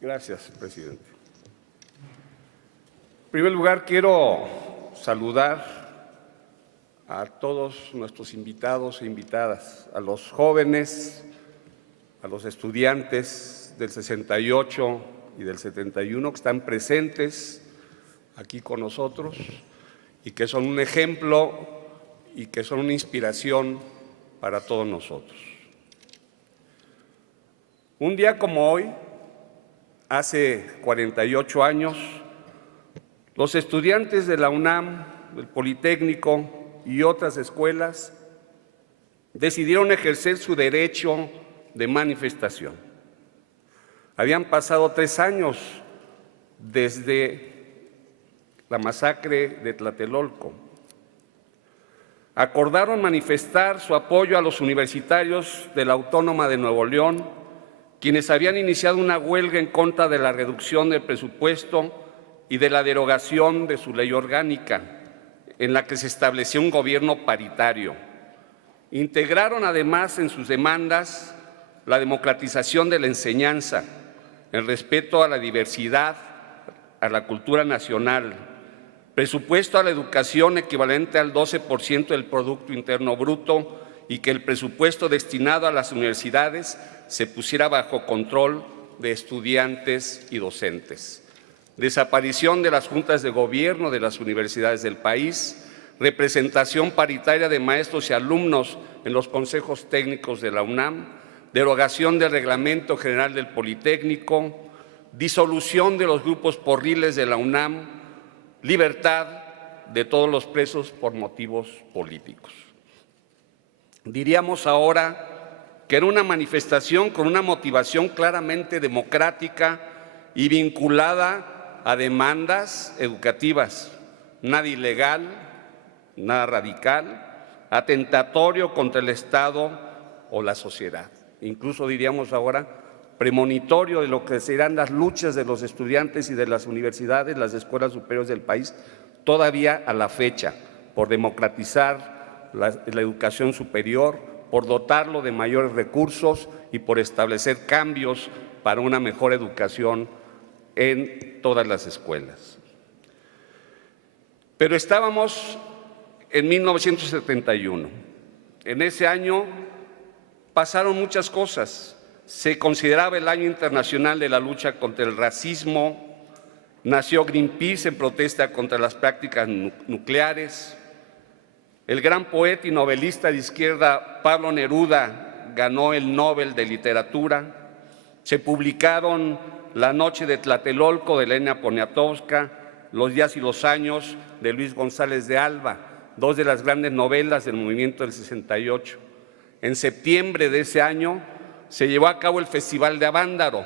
Gracias, presidente. En primer lugar, quiero saludar a todos nuestros invitados e invitadas, a los jóvenes, a los estudiantes del 68 y del 71 que están presentes aquí con nosotros y que son un ejemplo y que son una inspiración para todos nosotros. Un día como hoy, hace 48 años, los estudiantes de la UNAM, del Politécnico y otras escuelas decidieron ejercer su derecho de manifestación. Habían pasado 3 años desde la masacre de Tlatelolco. Acordaron manifestar su apoyo a los universitarios de la Autónoma de Nuevo León, quienes habían iniciado una huelga en contra de la reducción del presupuesto y de la derogación de su ley orgánica, en la que se estableció un gobierno paritario. Integraron además en sus demandas la democratización de la enseñanza, el respeto a la diversidad, a la cultura nacional, presupuesto a la educación equivalente al 12% del Producto Interno Bruto y que el presupuesto destinado a las universidades se pusiera bajo control de estudiantes y docentes. Desaparición de las juntas de gobierno de las universidades del país, representación paritaria de maestros y alumnos en los consejos técnicos de la UNAM, derogación del Reglamento General del Politécnico, disolución de los grupos porriles de la UNAM, libertad de todos los presos por motivos políticos. Diríamos ahora que era una manifestación con una motivación claramente democrática y vinculada a demandas educativas, nada ilegal, nada radical, atentatorio contra el Estado o la sociedad. Incluso diríamos ahora premonitorio de lo que serán las luchas de los estudiantes y de las universidades, las escuelas superiores del país, todavía a la fecha, por democratizar la educación superior, por dotarlo de mayores recursos y por establecer cambios para una mejor educación en todas las escuelas. Pero estábamos en 1971. En ese año pasaron muchas cosas. Se consideraba el Año Internacional de la Lucha contra el Racismo, nació Greenpeace en protesta contra las prácticas nucleares, el gran poeta y novelista de izquierda Pablo Neruda ganó el Nobel de Literatura, se publicaron La noche de Tlatelolco de Elena Poniatowska, Los días y los años de Luis González de Alba, 2 de las grandes novelas del movimiento del 68. En septiembre de ese año se llevó a cabo el Festival de Avándaro,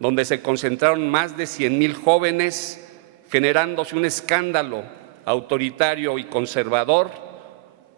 donde se concentraron más de 100,000 jóvenes, generándose un escándalo autoritario y conservador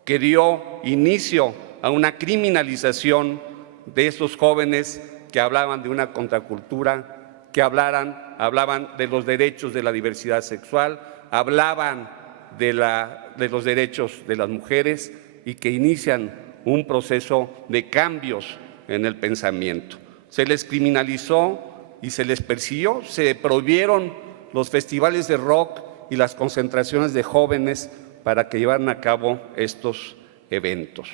que dio inicio a una criminalización de esos jóvenes que hablaban de una contracultura, que hablaban de los derechos de la diversidad sexual, hablaban de los derechos de las mujeres y que inician un proceso de cambios en el pensamiento. Se les criminalizó y se les persiguió, se prohibieron los festivales de rock y las concentraciones de jóvenes para que llevaran a cabo estos eventos.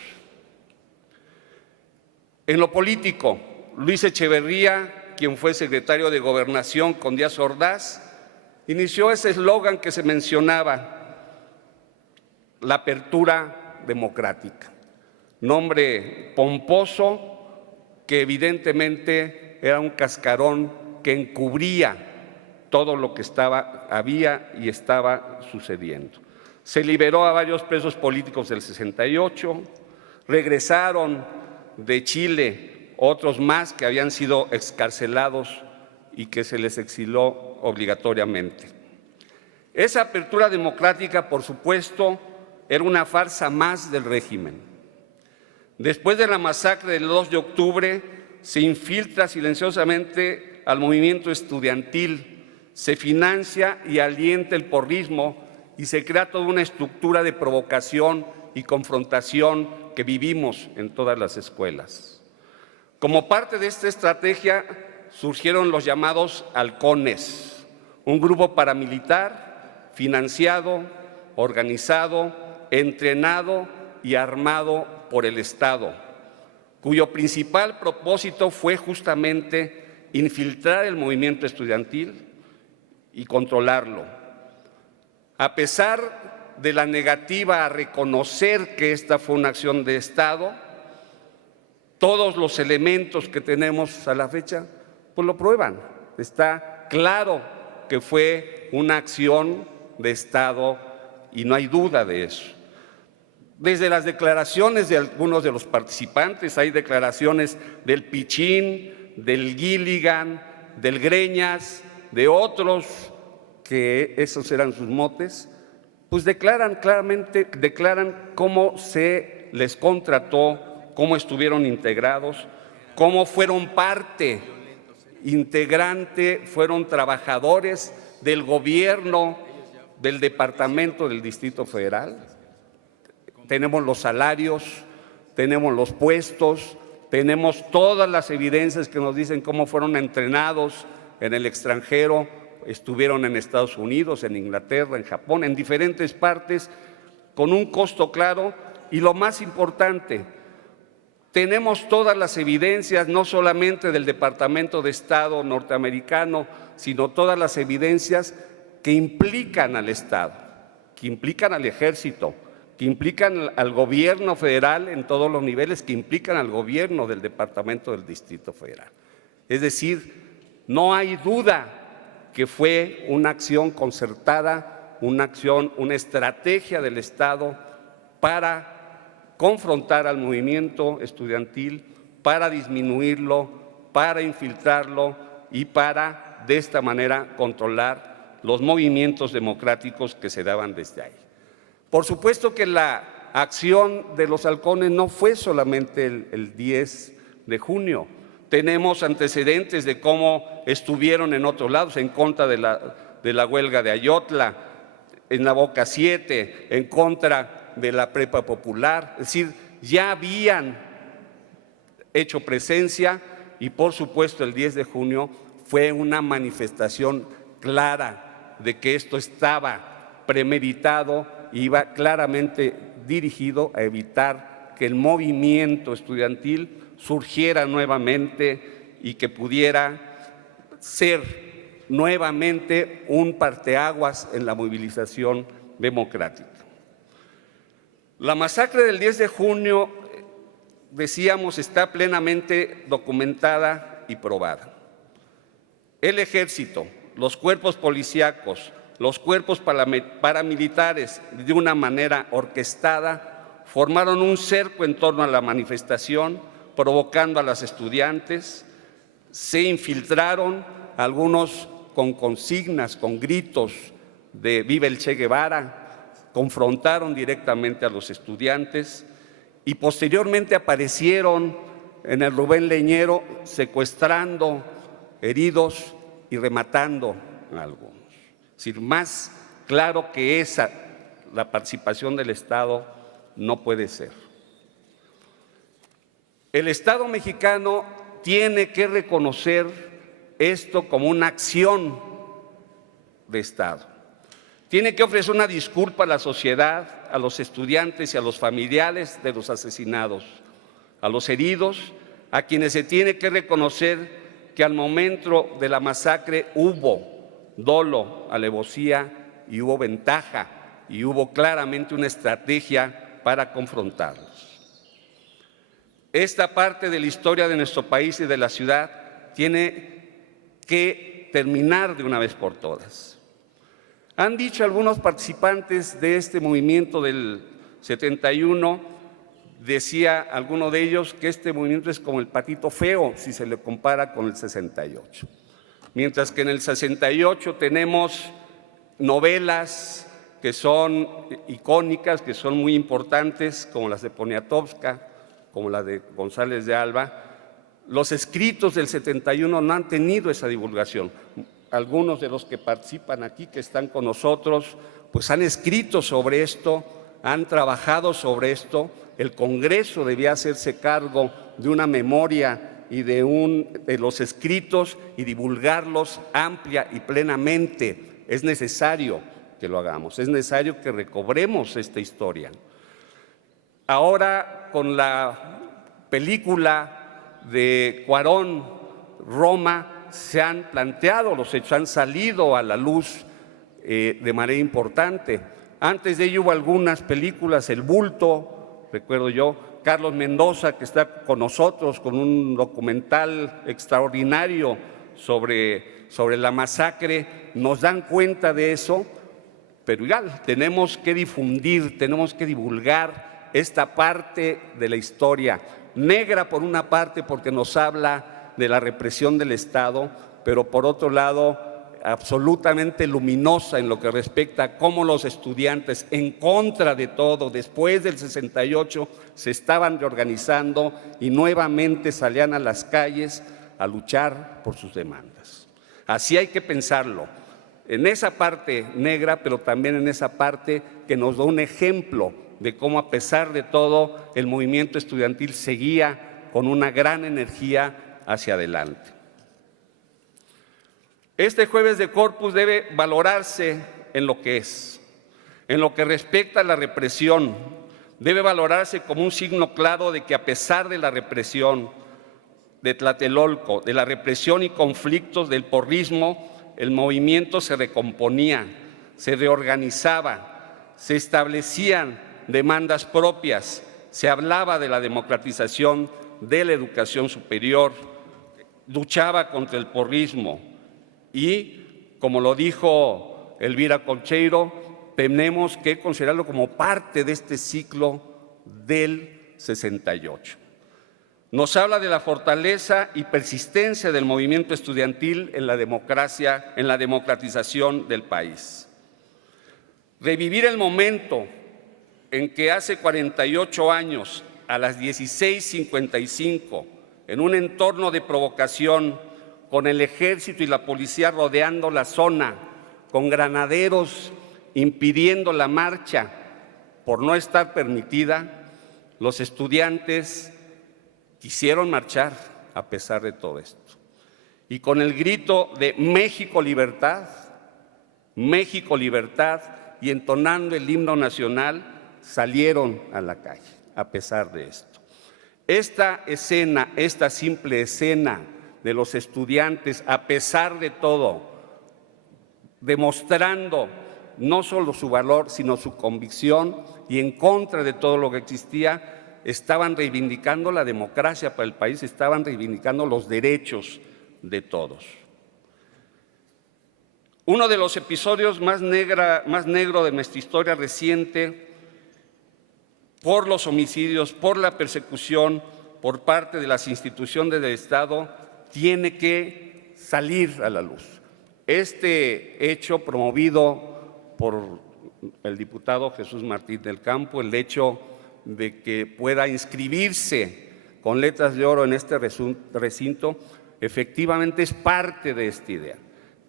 En lo político, Luis Echeverría, quien fue secretario de Gobernación con Díaz Ordaz, inició ese eslogan que se mencionaba, la apertura democrática. Nombre pomposo que evidentemente era un cascarón que encubría todo lo que había y estaba sucediendo. Se liberó a varios presos políticos del 68, regresaron de Chile otros más que habían sido excarcelados y que se les exiló obligatoriamente. Esa apertura democrática, por supuesto, era una farsa más del régimen. Después de la masacre del 2 de octubre, se infiltra silenciosamente al movimiento estudiantil, se financia y alienta el porrismo y se crea toda una estructura de provocación y confrontación que vivimos en todas las escuelas. Como parte de esta estrategia, surgieron los llamados halcones, un grupo paramilitar financiado, organizado, entrenado y armado por el Estado, cuyo principal propósito fue justamente infiltrar el movimiento estudiantil y controlarlo. A pesar de la negativa a reconocer que esta fue una acción de Estado, todos los elementos que tenemos a la fecha pues lo prueban. Está claro que fue una acción de Estado y no hay duda de eso. Desde las declaraciones de algunos de los participantes, hay declaraciones del Pichín, del Gilligan, del Greñas, de otros que esos eran sus motes, pues declaran cómo se les contrató, cómo estuvieron integrados, cómo fueron parte integrante, fueron trabajadores del gobierno del departamento del Distrito Federal. Tenemos los salarios, tenemos los puestos, tenemos todas las evidencias que nos dicen cómo fueron entrenados en el extranjero, estuvieron en Estados Unidos, en Inglaterra, en Japón, en diferentes partes, con un costo claro y lo más importante, tenemos todas las evidencias, no solamente del Departamento de Estado norteamericano, sino todas las evidencias que implican al Estado, que implican al Ejército, que implican al gobierno federal en todos los niveles, que implican al gobierno del Departamento del Distrito Federal. Es decir, no hay duda que fue una acción concertada, una estrategia del Estado para confrontar al movimiento estudiantil, para disminuirlo, para infiltrarlo y para, de esta manera, controlar los movimientos democráticos que se daban desde ahí. Por supuesto que la acción de los halcones no fue solamente el 10 de junio. Tenemos antecedentes de cómo estuvieron en otros lados, en contra de la huelga de Ayotla, en la Boca 7, en contra de la Prepa Popular. Es decir, ya habían hecho presencia y, por supuesto, el 10 de junio fue una manifestación clara de que esto estaba premeditado, iba claramente dirigido a evitar que el movimiento estudiantil surgiera nuevamente y que pudiera ser nuevamente un parteaguas en la movilización democrática. La masacre del 10 de junio, decíamos, está plenamente documentada y probada. El Ejército, los cuerpos policíacos, los cuerpos paramilitares, de una manera orquestada, formaron un cerco en torno a la manifestación, provocando a los estudiantes, se infiltraron, algunos con consignas, con gritos de «Viva el Che Guevara», confrontaron directamente a los estudiantes y posteriormente aparecieron en el Rubén Leñero secuestrando heridos y rematando a algunos. Es decir, más claro que la participación del Estado no puede ser. El Estado mexicano tiene que reconocer esto como una acción de Estado. Tiene que ofrecer una disculpa a la sociedad, a los estudiantes y a los familiares de los asesinados, a los heridos, a quienes se tiene que reconocer que al momento de la masacre hubo dolo, alevosía y hubo ventaja y hubo claramente una estrategia para confrontarlos. Esta parte de la historia de nuestro país y de la ciudad tiene que terminar de una vez por todas. Han dicho algunos participantes de este movimiento del 71, decía alguno de ellos que este movimiento es como el patito feo si se le compara con el 68. Mientras que en el 68 tenemos novelas que son icónicas, que son muy importantes, como las de Poniatowska, como la de González de Alba, los escritos del 71 no han tenido esa divulgación. Algunos de los que participan aquí, que están con nosotros, pues han escrito sobre esto, han trabajado sobre esto. El Congreso debía hacerse cargo de una memoria y de los escritos y divulgarlos amplia y plenamente. Es necesario que lo hagamos, es necesario que recobremos esta historia. Ahora, con la película de Cuarón, Roma, se han planteado los hechos, han salido a la luz de manera importante. Antes de ello hubo algunas películas, El Bulto, recuerdo yo, Carlos Mendoza, que está con nosotros con un documental extraordinario sobre la masacre, nos dan cuenta de eso, pero igual tenemos que difundir, tenemos que divulgar esta parte de la historia, negra por una parte porque nos habla de la represión del Estado, pero por otro lado absolutamente luminosa en lo que respecta a cómo los estudiantes, en contra de todo, después del 68, se estaban reorganizando y nuevamente salían a las calles a luchar por sus demandas. Así hay que pensarlo, en esa parte negra, pero también en esa parte que nos da un ejemplo de cómo, a pesar de todo, el movimiento estudiantil seguía con una gran energía hacia adelante. Este jueves de Corpus debe valorarse en lo que es, en lo que respecta a la represión. Debe valorarse como un signo claro de que, a pesar de la represión de Tlatelolco, de la represión y conflictos del porrismo, el movimiento se recomponía, se reorganizaba, se establecían demandas propias, se hablaba de la democratización de la educación superior, luchaba contra el porrismo. Y, como lo dijo Elvira Concheiro, tenemos que considerarlo como parte de este ciclo del 68. Nos habla de la fortaleza y persistencia del movimiento estudiantil en la democracia, en la democratización del país. Revivir el momento en que hace 48 años, a las 16:55, en un entorno de provocación, con el ejército y la policía rodeando la zona, con granaderos impidiendo la marcha por no estar permitida, los estudiantes quisieron marchar a pesar de todo esto. Y con el grito de México Libertad, y entonando el himno nacional, salieron a la calle a pesar de esto. Esta escena, esta simple escena de los estudiantes, a pesar de todo, demostrando no solo su valor, sino su convicción, y en contra de todo lo que existía, estaban reivindicando la democracia para el país, estaban reivindicando los derechos de todos. Uno de los episodios más negro de nuestra historia reciente, por los homicidios, por la persecución por parte de las instituciones del Estado, tiene que salir a la luz. Este hecho, promovido por el diputado Jesús Martín del Campo, el hecho de que pueda inscribirse con letras de oro en este recinto, efectivamente es parte de esta idea.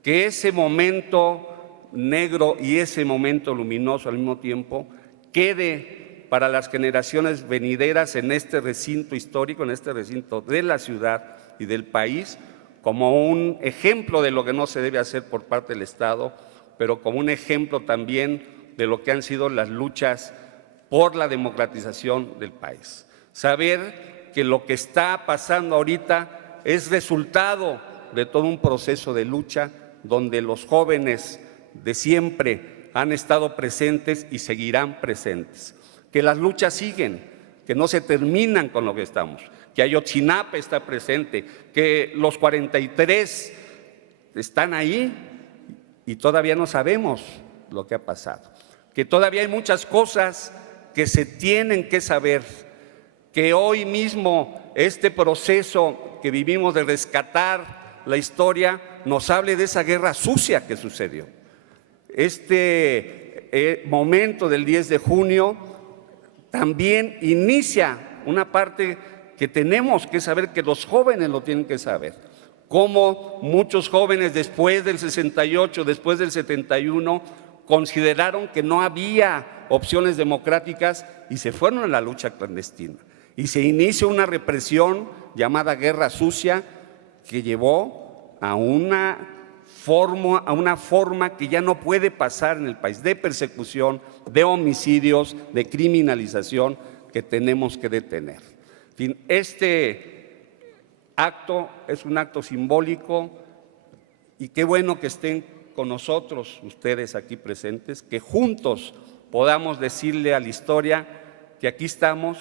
Que ese momento negro y ese momento luminoso al mismo tiempo quede para las generaciones venideras en este recinto histórico, en este recinto de la ciudad y del país, como un ejemplo de lo que no se debe hacer por parte del Estado, pero como un ejemplo también de lo que han sido las luchas por la democratización del país. Saber que lo que está pasando ahorita es resultado de todo un proceso de lucha donde los jóvenes de siempre han estado presentes y seguirán presentes. Que las luchas siguen, que no se terminan con lo que estamos, que Ayotzinapa está presente, que los 43 están ahí y todavía no sabemos lo que ha pasado, que todavía hay muchas cosas que se tienen que saber, que hoy mismo este proceso que vivimos de rescatar la historia nos hable de esa guerra sucia que sucedió. Este momento del 10 de junio también inicia una parte que tenemos que saber, que los jóvenes lo tienen que saber. Cómo muchos jóvenes después del 68, después del 71, consideraron que no había opciones democráticas y se fueron a la lucha clandestina. y se inicia una represión llamada Guerra Sucia que llevó a una forma que ya no puede pasar en el país, de persecución, de homicidios, de criminalización, que tenemos que detener. En fin, este acto es un acto simbólico y qué bueno que estén con nosotros ustedes aquí presentes, que juntos podamos decirle a la historia que aquí estamos,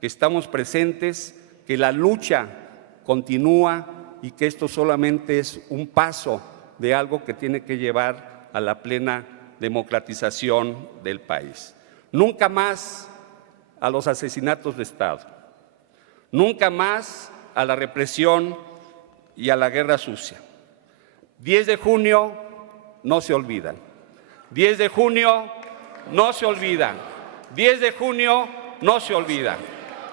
que estamos presentes, que la lucha continúa y que esto solamente es un paso de algo que tiene que llevar a la plena democratización del país. Nunca más a los asesinatos de Estado, nunca más a la represión y a la guerra sucia. 10 de junio no se olvidan. 10 de junio no se olvidan. 10 de junio no se olvidan.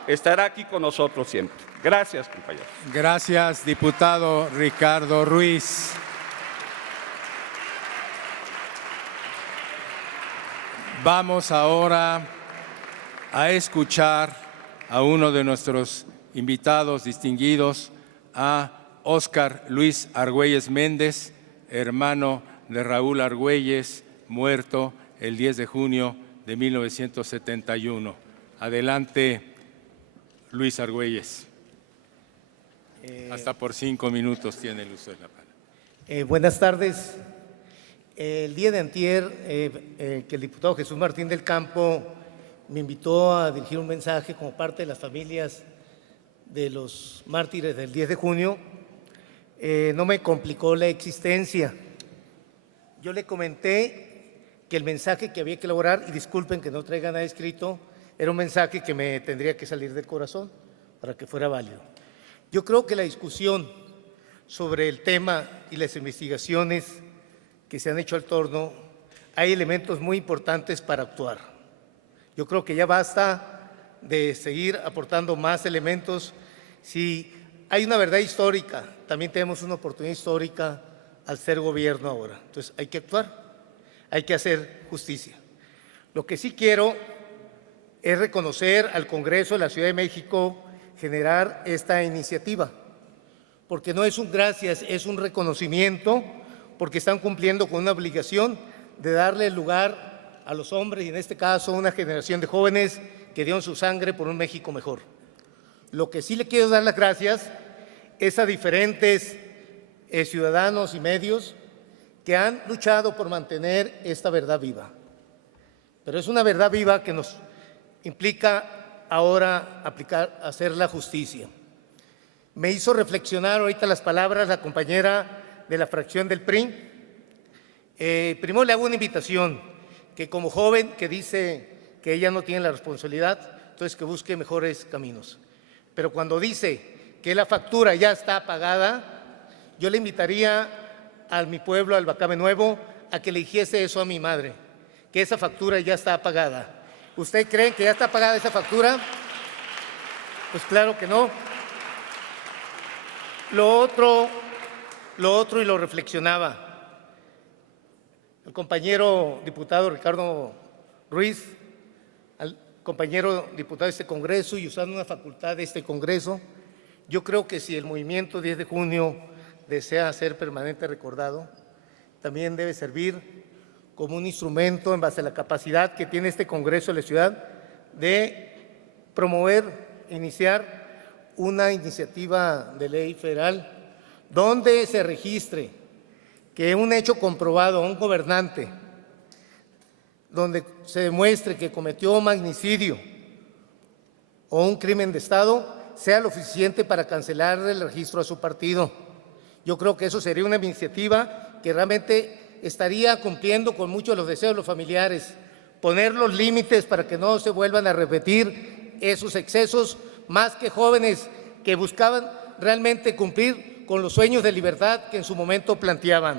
Estará aquí con nosotros siempre. Gracias, compañeros. Gracias, diputado Ricardo Ruiz. Vamos ahora a escuchar a uno de nuestros invitados distinguidos, a Óscar Luis Argüelles Méndez, hermano de Raúl Argüelles, muerto el 10 de junio de 1971. Adelante, Luis Argüelles. Hasta por 5 minutos tiene usted la palabra. Buenas tardes. El día de antier, que el diputado Jesús Martín del Campo me invitó a dirigir un mensaje como parte de las familias de los mártires del 10 de junio, no me complicó la existencia. Yo le comenté que el mensaje que había que elaborar, y disculpen que no traiga nada escrito, era un mensaje que me tendría que salir del corazón para que fuera válido. Yo creo que la discusión sobre el tema y las investigaciones que se han hecho al torno, hay elementos muy importantes para actuar. Yo creo que ya basta de seguir aportando más elementos. Si hay una verdad histórica, también tenemos una oportunidad histórica al ser gobierno ahora. Entonces hay que actuar, hay que hacer justicia. Lo que sí quiero es reconocer al Congreso de la Ciudad de México generar esta iniciativa, porque no es un gracias, es un reconocimiento, porque están cumpliendo con una obligación de darle lugar a los hombres, y en este caso una generación de jóvenes que dieron su sangre por un México mejor. Lo que sí le quiero dar las gracias es a diferentes ciudadanos y medios que han luchado por mantener esta verdad viva. Pero es una verdad viva que nos implica ahora hacer la justicia. Me hizo reflexionar ahorita las palabras la compañera de la fracción del PRI. Primero le hago una invitación, que como joven que dice que ella no tiene la responsabilidad, entonces que busque mejores caminos. Pero cuando dice que la factura ya está pagada, yo le invitaría a mi pueblo, al Bacame Nuevo, a que le dijese eso a mi madre, que esa factura ya está pagada. ¿Usted cree que ya está pagada esa factura? Pues claro que no. Lo otro y lo reflexionaba el compañero diputado Ricardo Ruiz, al compañero diputado de este Congreso, y usando una facultad de este Congreso, yo creo que si el movimiento 10 de junio desea ser permanente recordado, también debe servir como un instrumento en base a la capacidad que tiene este Congreso de la ciudad de promover, iniciar una iniciativa de ley federal donde se registre que un hecho comprobado a un gobernante, donde se demuestre que cometió magnicidio o un crimen de Estado, sea lo suficiente para cancelar el registro a su partido. Yo creo que eso sería una iniciativa que realmente estaría cumpliendo con muchos de los deseos de los familiares, poner los límites para que no se vuelvan a repetir esos excesos, más que jóvenes que buscaban realmente cumplir con los sueños de libertad que en su momento planteaban.